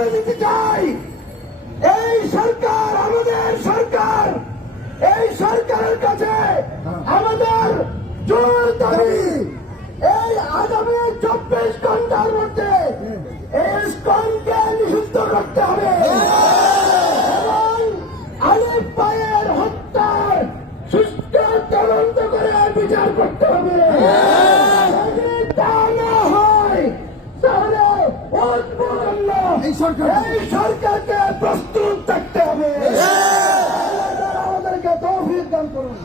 বলে দিতে চাই, এই সরকার আমাদের সরকার। এই সরকারের কাছে আমাদের জোর দাবি, এই আগামী 24 ঘন্টার মধ্যে ইসকনকে নিষিদ্ধ করতে হবে এবং আলিফ ভাইয়ের হত্যার সুষ্ঠু তদন্ত করে বিচার করতে হবে। যদি তা না হয় তাহলে এই সরকারকে প্রস্তুত থাকতে হবে। আমাদেরকে তৌফিক দান করুন।